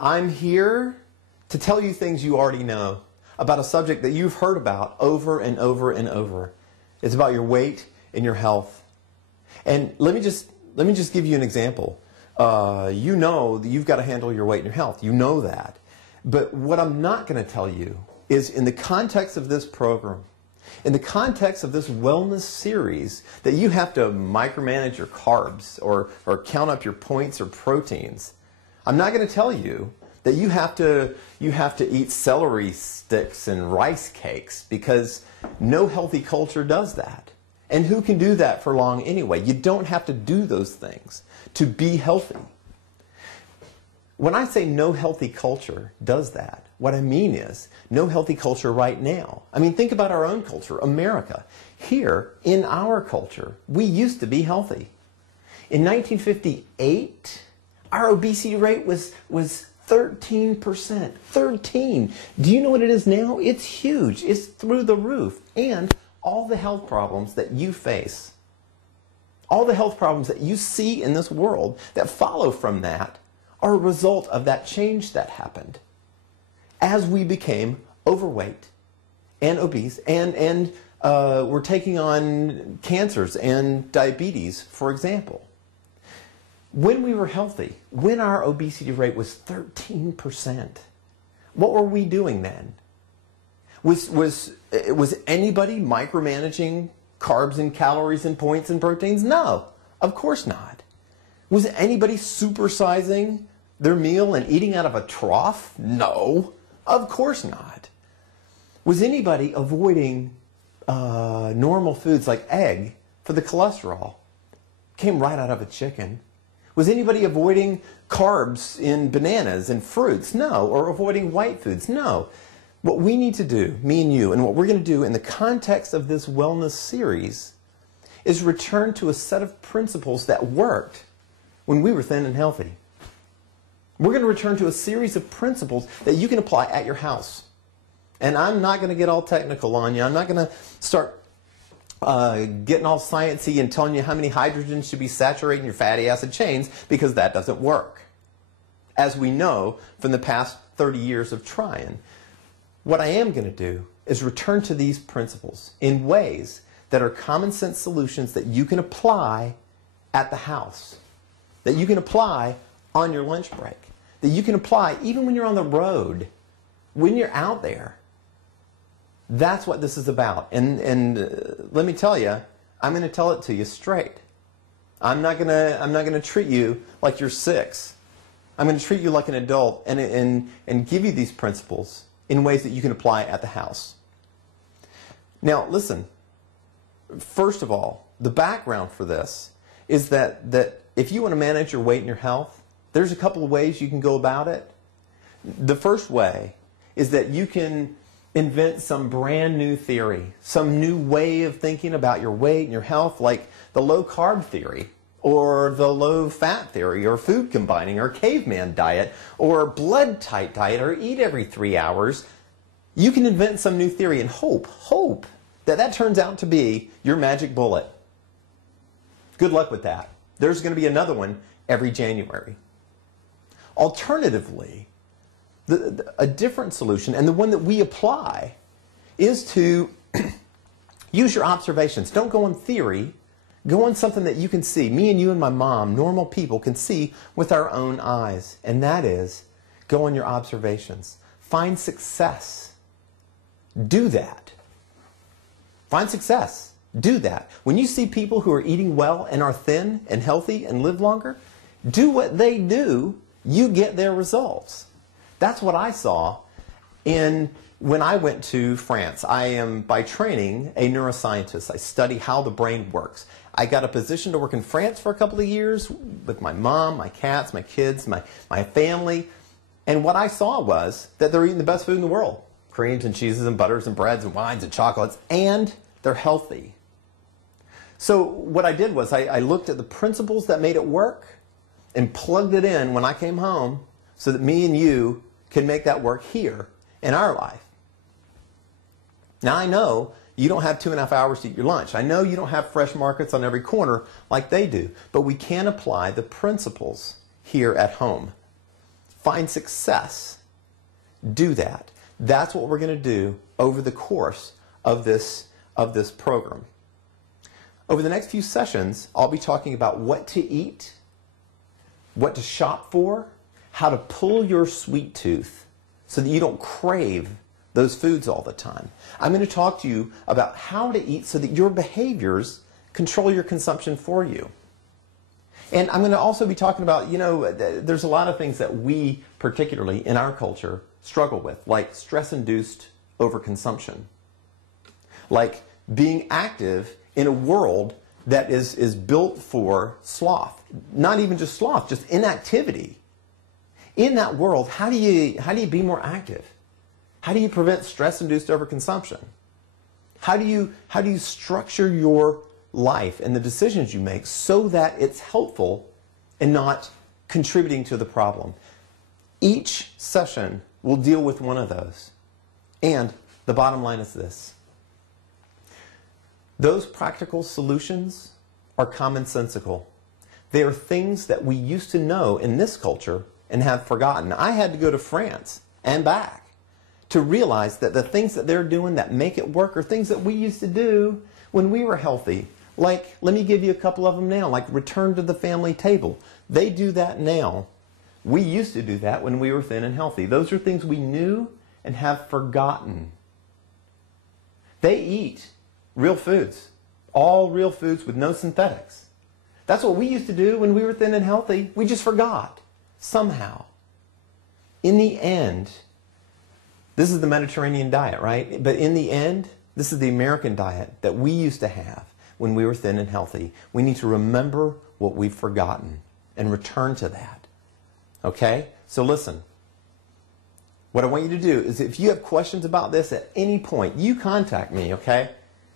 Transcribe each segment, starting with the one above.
I'm here to tell you things you already know about a subject that you've heard about over and over and over. It's about your weight and your health. And let me just give you an example. You know that you've got to handle your weight and your health. You know that. But what I'm not going to tell you is, in the context of this program, in the context of this wellness series, that you have to micromanage your carbs or count up your points or proteins. I'm not going to tell you that you have to eat celery sticks and rice cakes, because no healthy culture does that. And who can do that for long anyway? You don't have to do those things to be healthy. When I say no healthy culture does that, what I mean is no healthy culture right now. I mean, think about our own culture, America. Here, in our culture, we used to be healthy. In 1958, our obesity rate was 13%. 13. Do you know what it is now? It's huge. It's through the roof. And all the health problems that you face, all the health problems that you see in this world that follow from that, are a result of that change that happened as we became overweight and obese, and we're taking on cancers and diabetes, for example. When we were healthy, when our obesity rate was 13%, what were we doing then? Was anybody micromanaging carbs and calories and points and proteins? No, of course not. Was anybody supersizing their meal and eating out of a trough? No, of course not. Was anybody avoiding normal foods like egg for the cholesterol? Came right out of a chicken. Was anybody avoiding carbs in bananas and fruits? No. Or avoiding white foods? No. What we need to do, me and you, and what we're going to do in the context of this wellness series, is return to a set of principles that worked when we were thin and healthy. We're going to return to a series of principles that you can apply at your house. And I'm not going to get all technical on you. I'm not going to start getting all sciencey and telling you how many hydrogens should be saturated in your fatty acid chains, because that doesn't work, as we know from the past 30 years of trying. What I am going to do is return to these principles in ways that are common sense solutions that you can apply at the house, that you can apply on your lunch break, that you can apply even when you're on the road, when you're out there. That's what this is about. And let me tell you, I'm going to tell it to you straight. I'm not going to treat you like you're 6. I'm going to treat you like an adult and give you these principles in ways that you can apply at the house. Now, listen. First of all, the background for this is that if you want to manage your weight and your health, there's a couple of ways you can go about it. The first way is that you can invent some brand new theory, some new way of thinking about your weight and your health, like the low carb theory, or the low fat theory, or food combining, or caveman diet, or blood type diet, or eat every 3 hours. You can invent some new theory and hope that turns out to be your magic bullet. Good luck with that. There's going to be another one every January. Alternatively, a different solution, and the one that we apply, is to use your observations. Don't go on theory. Go on something that you can see. Me and you and my mom, normal people, can see with our own eyes. And that is, go on your observations. Find success. Do that. Find success. Do that. When you see people who are eating well and are thin and healthy and live longer, do what they do, you get their results. That's what I saw when I went to France. I am, by training, a neuroscientist. I study how the brain works. I got a position to work in France for a couple of years with my mom, my cats, my kids, my family. And what I saw was that they're eating the best food in the world. Creams and cheeses and butters and breads and wines and chocolates. And they're healthy. So what I did was I looked at the principles that made it work and plugged it in when I came home so that me and you can make that work here in our life. Now, I know you don't have 2.5 hours to eat your lunch. I know you don't have fresh markets on every corner like they do, but we can apply the principles here at home. find success, do that. That's what we're going to do over the course of this program. Over the next few sessions, I'll be talking about what to eat, what to shop for, how to pull your sweet tooth so that you don't crave those foods all the time. I'm going to talk to you about how to eat so that your behaviors control your consumption for you. And I'm going to also be talking about, there's a lot of things that we, particularly in our culture, struggle with, like stress-induced overconsumption, like being active in a world that is built for sloth. Not even just sloth, just inactivity. In that world, how do you be more active? How do you prevent stress-induced overconsumption? How do you structure your life and the decisions you make so that it's helpful and not contributing to the problem? Each session will deal with one of those. And the bottom line is this. Those practical solutions are commonsensical. They are things that we used to know in this culture and have forgotten. I had to go to France and back to realize that the things that they're doing that make it work are things that we used to do when we were healthy. Like, let me give you a couple of them now, like return to the family table. They do that now. We used to do that when we were thin and healthy. Those are things we knew and have forgotten. They eat real foods, all real foods with no synthetics. That's what we used to do when we were thin and healthy. We just forgot, somehow. In the end, this is the Mediterranean diet, right? But in the end, this is the American diet that we used to have when we were thin and healthy. We need to remember what we've forgotten and return to that. Okay? So listen. What I want you to do is if you have questions about this at any point, you contact me, okay?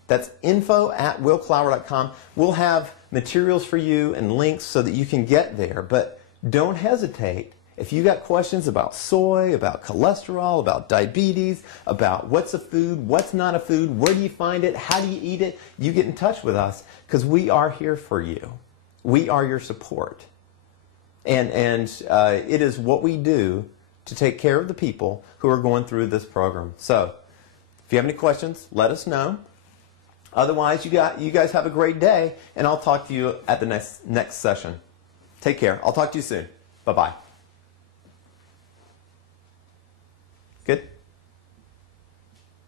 That's info@willclower.com. We'll have materials for you and links so that you can get there. But don't hesitate. If you got questions about soy, about cholesterol, about diabetes, about what's a food, what's not a food, where do you find it, how do you eat it, you get in touch with us because we are here for you. We are your support. And it is what we do to take care of the people who are going through this program. So if you have any questions, let us know. Otherwise, you guys have a great day, and I'll talk to you at the next session. Take care. I'll talk to you soon. Bye-bye.